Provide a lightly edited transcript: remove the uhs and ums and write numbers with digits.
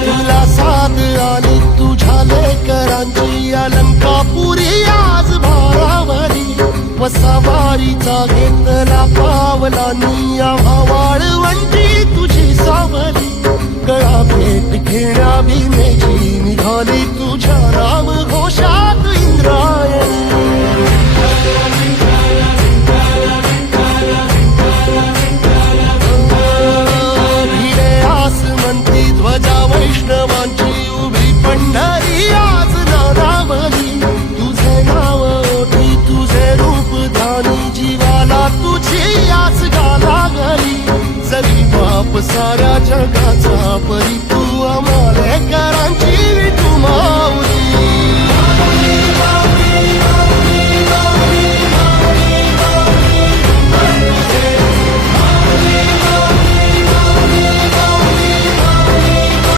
तुला साथ आली तुझ्या लेकरांची अलंकापुरी आज भारावरी वसावारीचा घेतला पावलांनी आम्हा वाळवंटी तुझी सावली गळा भेट घेण्या भीमेची निघाली तुझ्या राम घोषात इंद्रायणी ध्वजा वैष्णवांची उभी पंढरी आज नारावली तुझे नाव ओठी तुझे रूप ध्यानी जीवाला तुझी आस गा लागली जरी बाप साऱ्या जगाचा परी